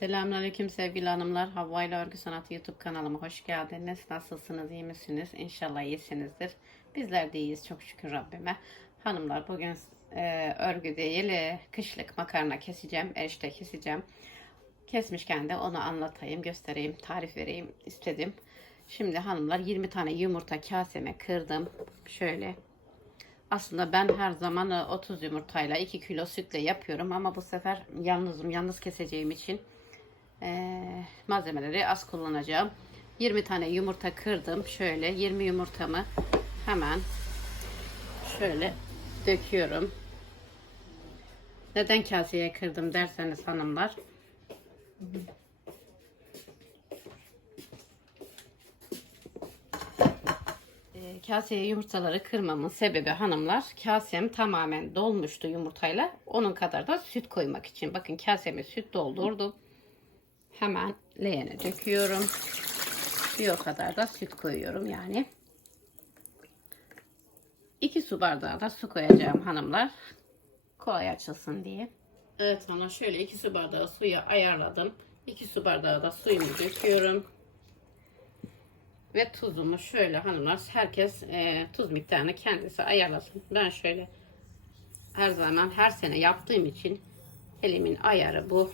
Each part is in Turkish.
Selamünaleyküm sevgili hanımlar. Havva ile Örgü Sanatı YouTube kanalıma hoş geldiniz. Nasılsınız, iyi misiniz? İnşallah iyisinizdir. Bizler de iyiyiz çok şükür Rabbime. Hanımlar bugün e, örgü değil, e, kışlık makarna keseceğim, erişte keseceğim. Kesmişken de onu anlatayım, göstereyim, tarif vereyim istedim. Şimdi hanımlar 20 tane yumurta kaseme kırdım. Şöyle aslında ben her zaman e, 30 yumurtayla 2 kilo sütle yapıyorum ama bu sefer yalnızım. Yalnız keseceğim için e, malzemeleri az kullanacağım. 20 tane yumurta kırdım. Şöyle 20 yumurtamı hemen şöyle döküyorum. Neden kaseye kırdım derseniz hanımlar. E, kaseye yumurtaları kırmamın sebebi hanımlar kasem tamamen dolmuştu yumurtayla onun kadar da süt koymak için bakın kaseme süt doldurdum hemen leğene döküyorum. Bir o kadar da süt koyuyorum yani. 2 su bardağı da su koyacağım hanımlar. Kolay açılsın diye. Evet hanımlar şöyle 2 su bardağı suyu ayarladım. 2 su bardağı da suyumu döküyorum. Ve tuzumu şöyle hanımlar herkes e, tuz miktarını kendisi ayarlasın. Ben şöyle her zaman her sene yaptığım için elimin ayarı bu.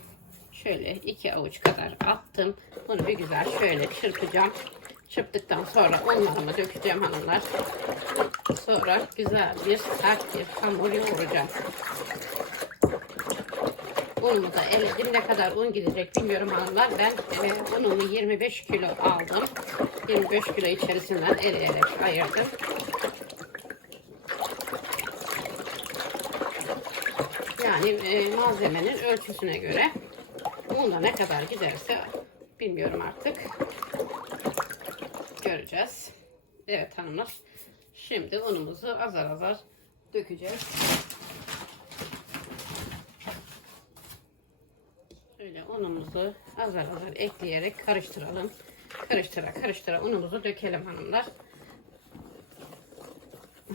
Şöyle iki avuç kadar attım. Bunu bir güzel şöyle çırpacağım. Çırptıktan sonra unlarımı dökeceğim hanımlar. Sonra güzel bir sert bir hamur yoğuracağım. Unumu da eledim. Ne kadar un gidecek bilmiyorum hanımlar. Ben e, unumu 25 kilo aldım. 25 kilo içerisinden eleyerek ayırdım. Yani e, malzemenin ölçüsüne göre unda ne kadar giderse bilmiyorum artık. Göreceğiz. Evet hanımlar. Şimdi unumuzu azar azar dökeceğiz. Şöyle unumuzu azar azar ekleyerek karıştıralım. Karıştıra karıştıra unumuzu dökelim hanımlar.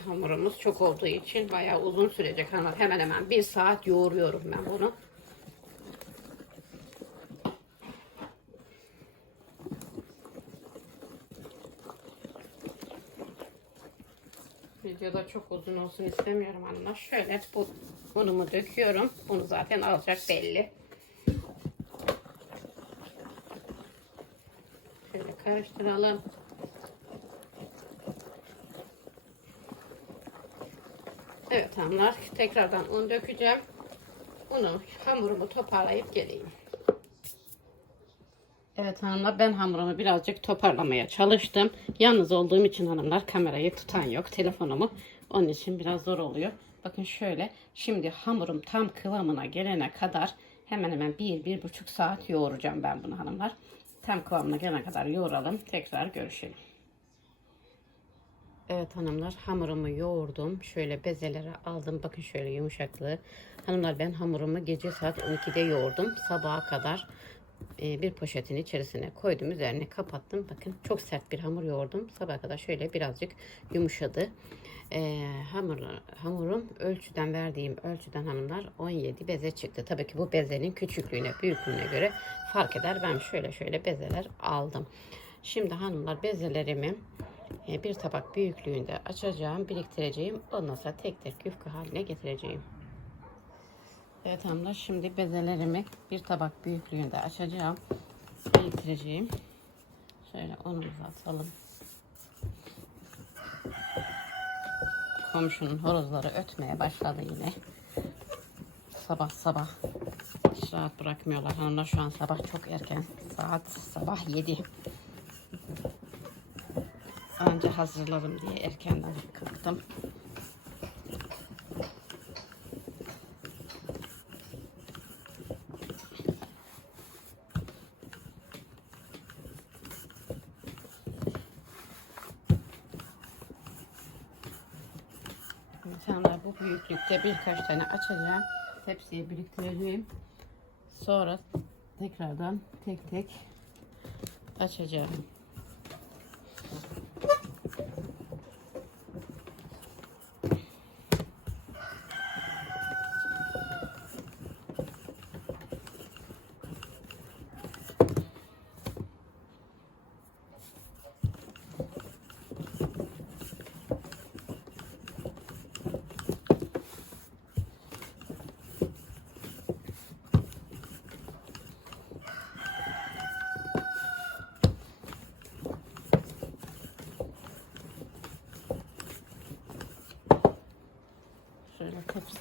Hamurumuz çok olduğu için bayağı uzun sürecek hanımlar. Hemen hemen bir saat yoğuruyorum ben bunu. Videoda çok uzun olsun istemiyorum hanımlar. Şöyle bu unumu döküyorum. Bunu zaten alacak belli. Şöyle karıştıralım. Evet hanımlar tekrardan un dökeceğim. Unu hamurumu toparlayıp geleyim. Evet hanımlar ben hamurumu birazcık toparlamaya çalıştım. Yalnız olduğum için hanımlar kamerayı tutan yok telefonumu. Onun için biraz zor oluyor. Bakın şöyle şimdi hamurum tam kıvamına gelene kadar hemen hemen bir, bir buçuk saat yoğuracağım ben bunu hanımlar. Tam kıvamına gelene kadar yoğuralım. Tekrar görüşelim. Evet hanımlar hamurumu yoğurdum. Şöyle bezelere aldım. Bakın şöyle yumuşaklığı. Hanımlar ben hamurumu gece saat 12'de yoğurdum. Sabaha kadar bir poşetin içerisine koydum. Üzerine kapattım. Bakın çok sert bir hamur yoğurdum. Sabaha kadar şöyle birazcık yumuşadı. E, hamur, hamurum ölçüden verdiğim ölçüden hanımlar 17 beze çıktı. Tabii ki bu bezenin küçüklüğüne büyüklüğüne göre fark eder. Ben şöyle şöyle bezeler aldım. Şimdi hanımlar bezelerimi e, bir tabak büyüklüğünde açacağım, biriktireceğim. Ondan sonra tek tek yufka haline getireceğim. Evet hanımlar şimdi bezelerimi bir tabak büyüklüğünde açacağım. Biriktireceğim. Şöyle unumuzu atalım. Komşunun horozları ötmeye başladı yine. Sabah sabah hiç rahat bırakmıyorlar. Hanımlar şu an sabah çok erken. Saat sabah 7. Anca hazırladım diye erkenden kalktım. İnsanlar bu büyüklükte birkaç tane açacağım. Tepsiye biriktireceğim. Sonra tekrardan tek tek açacağım.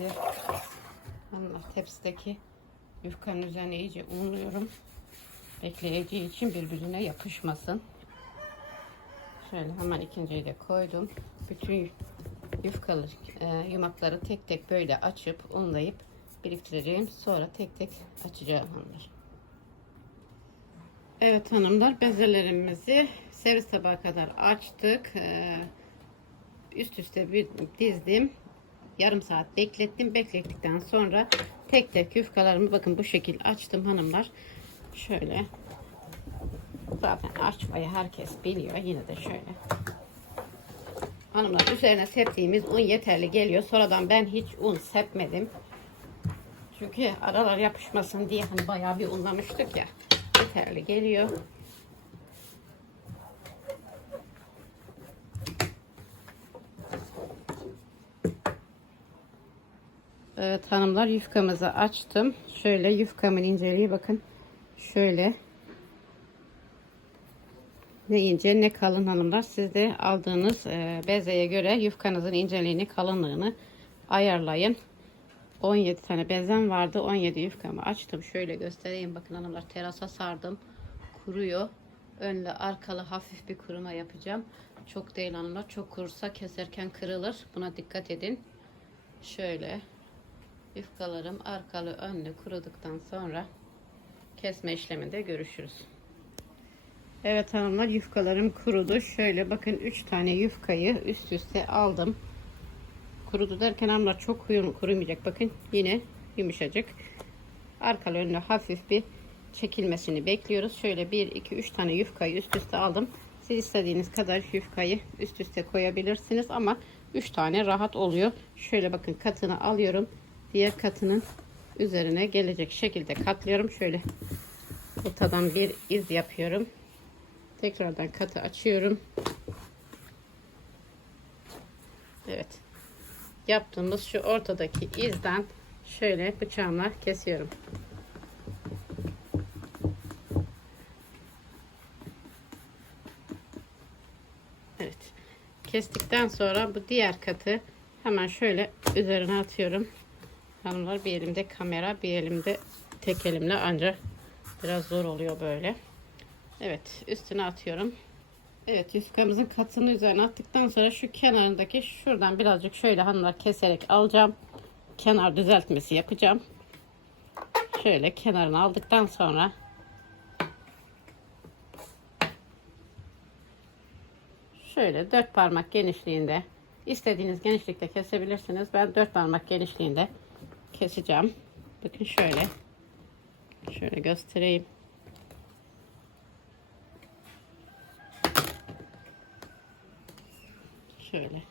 Tepsi. Hanımlar tepsideki yufkanın üzerine iyice unluyorum. Bekleyeceği için birbirine yapışmasın. Şöyle hemen ikinciyi de koydum. Bütün yufkalı e, yumakları tek tek böyle açıp unlayıp biriktireceğim. Sonra tek tek açacağım hanımlar. Evet hanımlar bezelerimizi servis tabağı kadar açtık. Ee, üst üste bir dizdim. Yarım saat beklettim. Beklettikten sonra tek tek yufkalarımı bakın bu şekil açtım hanımlar. Şöyle. Zaten açmayı herkes biliyor. Yine de şöyle. Hanımlar üzerine septiğimiz un yeterli geliyor. Sonradan ben hiç un sepmedim. Çünkü aralar yapışmasın diye hani bayağı bir unlamıştık ya. Yeterli geliyor. Evet hanımlar yufkamızı açtım. Şöyle yufkamın inceliği bakın. Şöyle. Ne ince ne kalın hanımlar. Siz de aldığınız e, bezeye göre yufkanızın inceliğini kalınlığını ayarlayın. 17 tane bezem vardı. 17 yufkamı açtım. Şöyle göstereyim. Bakın hanımlar terasa sardım. Kuruyor. Önlü arkalı hafif bir kuruma yapacağım. Çok değil hanımlar. Çok kurursa keserken kırılır. Buna dikkat edin. Şöyle yufkalarım arkalı önlü kuruduktan sonra kesme işleminde görüşürüz. Evet hanımlar yufkalarım kurudu. Şöyle bakın 3 tane yufkayı üst üste aldım. Kurudu derken hanımlar çok kuru- kurumayacak. Bakın yine yumuşacık. Arkalı önlü hafif bir çekilmesini bekliyoruz. Şöyle 1 2 3 tane yufkayı üst üste aldım. Siz istediğiniz kadar yufkayı üst üste koyabilirsiniz ama 3 tane rahat oluyor. Şöyle bakın katını alıyorum. Diğer katının üzerine gelecek şekilde katlıyorum. Şöyle ortadan bir iz yapıyorum. Tekrardan katı açıyorum. Evet. Yaptığımız şu ortadaki izden şöyle bıçağımla kesiyorum. Evet. Kestikten sonra bu diğer katı hemen şöyle üzerine atıyorum. Hanımlar bir elimde kamera, bir elimde tek elimle ancak biraz zor oluyor böyle. Evet, üstüne atıyorum. Evet, yufkamızın katını üzerine attıktan sonra şu kenarındaki şuradan birazcık şöyle hanımlar keserek alacağım. Kenar düzeltmesi yapacağım. Şöyle kenarını aldıktan sonra şöyle dört parmak genişliğinde istediğiniz genişlikte kesebilirsiniz. Ben dört parmak genişliğinde keseceğim. Bakın şöyle. Şöyle göstereyim. Şöyle.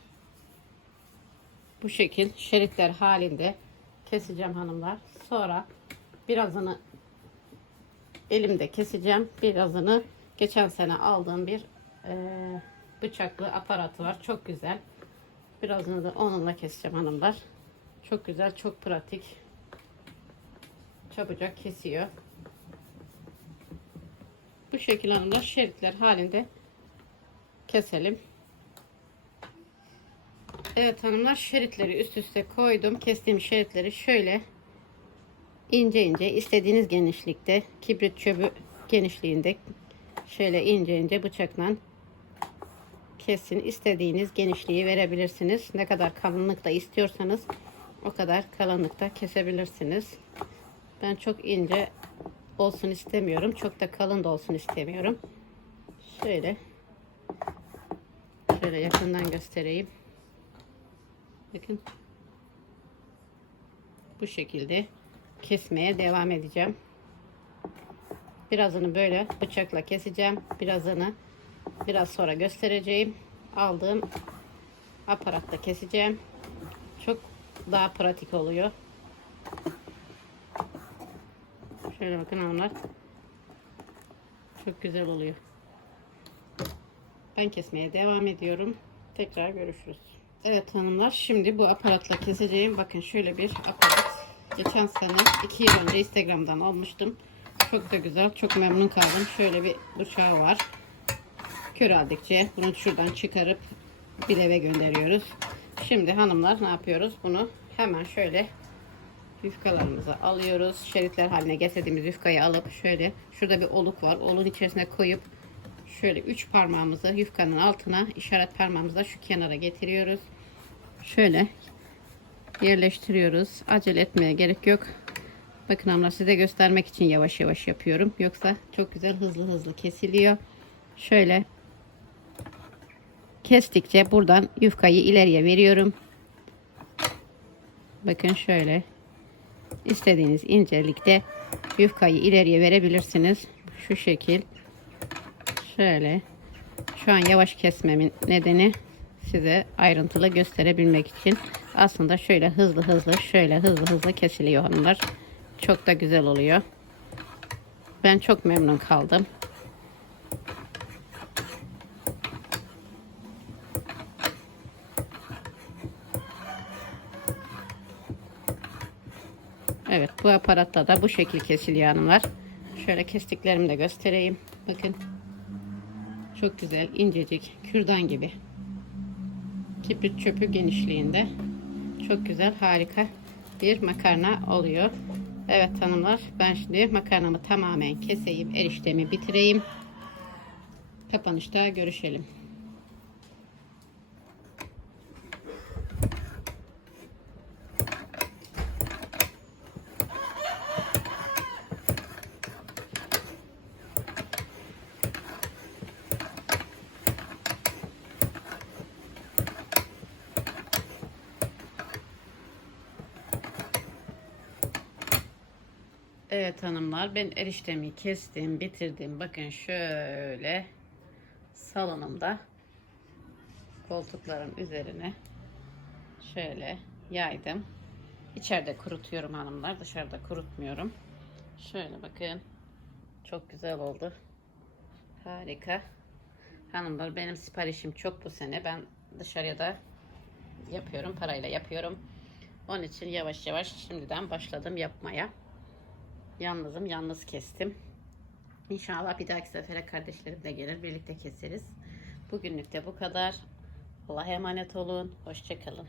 Bu şekil şeritler halinde keseceğim hanımlar. Sonra birazını elimde keseceğim. Birazını geçen sene aldığım bir e, bıçaklı aparatı var. Çok güzel. Birazını da onunla keseceğim hanımlar. Çok güzel, çok pratik. Çabucak kesiyor. Bu şekil hanımlar şeritler halinde keselim. Evet hanımlar şeritleri üst üste koydum. Kestiğim şeritleri şöyle ince ince istediğiniz genişlikte kibrit çöbü genişliğinde şöyle ince ince bıçakla kesin. istediğiniz genişliği verebilirsiniz. Ne kadar kalınlıkta istiyorsanız o kadar kalınlıkta kesebilirsiniz. Ben çok ince olsun istemiyorum. Çok da kalın da olsun istemiyorum. Şöyle şöyle yakından göstereyim. Bakın. Bu şekilde kesmeye devam edeceğim. Birazını böyle bıçakla keseceğim. Birazını biraz sonra göstereceğim. Aldığım aparatta keseceğim. Çok daha pratik oluyor. Şöyle bakın hanımlar. Çok güzel oluyor. Ben kesmeye devam ediyorum. Tekrar görüşürüz. Evet hanımlar şimdi bu aparatla keseceğim. Bakın şöyle bir aparat. Geçen sene 2 yıl önce Instagram'dan almıştım. Çok da güzel. Çok memnun kaldım. Şöyle bir bıçağı var. Köraldikçe bunu şuradan çıkarıp bir eve gönderiyoruz. Şimdi hanımlar ne yapıyoruz? Bunu hemen şöyle yufkalarımızı alıyoruz. Şeritler haline getirdiğimiz yufkayı alıp şöyle şurada bir oluk var. Olun içerisine koyup şöyle üç parmağımızı yufkanın altına işaret parmağımızla şu kenara getiriyoruz. Şöyle yerleştiriyoruz. Acele etmeye gerek yok. Bakın ama size göstermek için yavaş yavaş yapıyorum. Yoksa çok güzel hızlı hızlı kesiliyor. Şöyle kestikçe buradan yufkayı ileriye veriyorum. Bakın şöyle istediğiniz incelikte yufkayı ileriye verebilirsiniz. Şu şekil. Şöyle. Şu an yavaş kesmemin nedeni size ayrıntılı gösterebilmek için. Aslında şöyle hızlı hızlı şöyle hızlı hızlı kesiliyor hanımlar. Çok da güzel oluyor. Ben çok memnun kaldım. Evet bu aparatta da bu şekil kesiliyor hanımlar. Şöyle kestiklerimi de göstereyim. Bakın. Çok güzel incecik kürdan gibi. Kibrit çöpü genişliğinde. Çok güzel harika bir makarna oluyor. Evet hanımlar ben şimdi makarnamı tamamen keseyim. Eriştemi bitireyim. Kapanışta görüşelim. Evet hanımlar ben eriştemi kestim bitirdim. Bakın şöyle salonumda koltukların üzerine şöyle yaydım. İçeride kurutuyorum hanımlar dışarıda kurutmuyorum. Şöyle bakın çok güzel oldu. Harika. Hanımlar benim siparişim çok bu sene. Ben dışarıya da yapıyorum parayla yapıyorum. Onun için yavaş yavaş şimdiden başladım yapmaya Yalnızım. Yalnız kestim. İnşallah bir dahaki sefere kardeşlerim de gelir. Birlikte keseriz. Bugünlük de bu kadar. Allah'a emanet olun. Hoşçakalın.